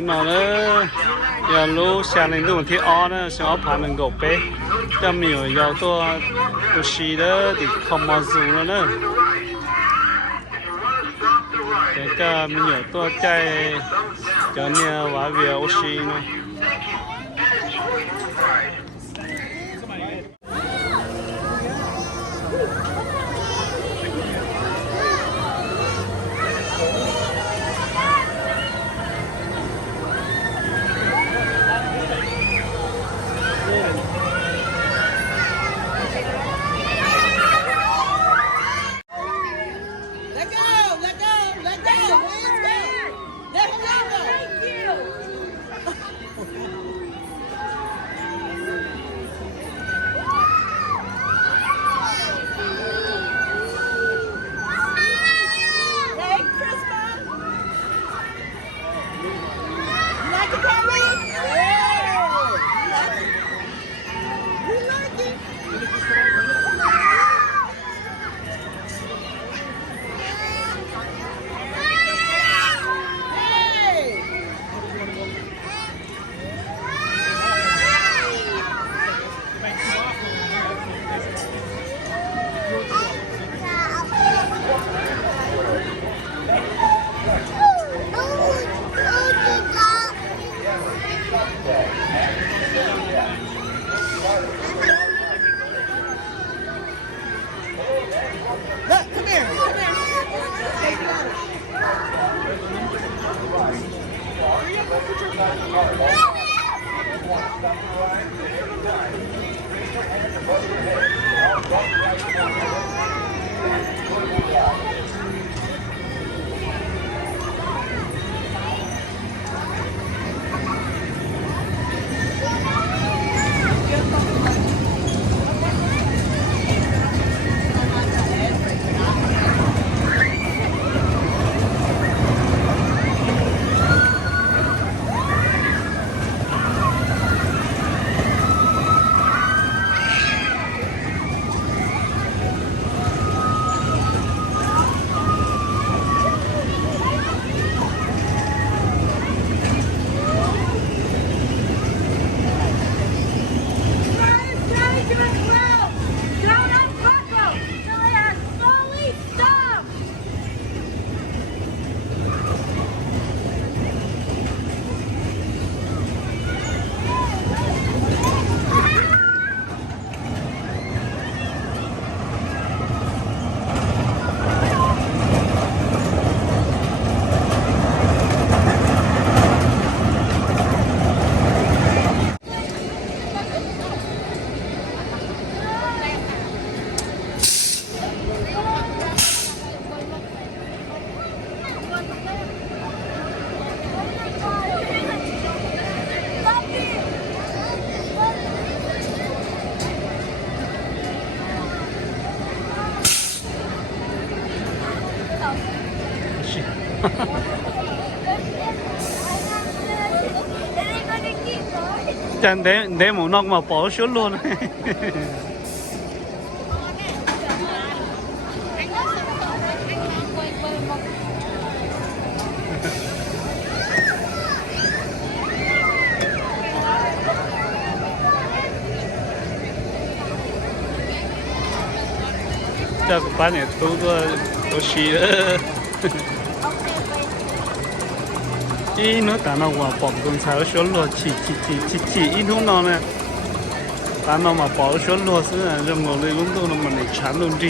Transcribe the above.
nó giờ lúc sáng lên tôi thì ó nó sẽ ó phá lên gốc bé cho mình giờ tôi xí đó thì không bao giờ nữa cái mình nhớ tôi chạy cho nên vào việc ô xí nữa chẳng để một nóc mà bỏ xuống luôn chắc bán này tôi xí đó ý nó ta nó mà bỏ con sao xuống luôn chỉ ít hôm nào nè ta nó mà bỏ xuống luôn xứ là rồi ngồi lên cũng tôi nó mà để chán luôn đi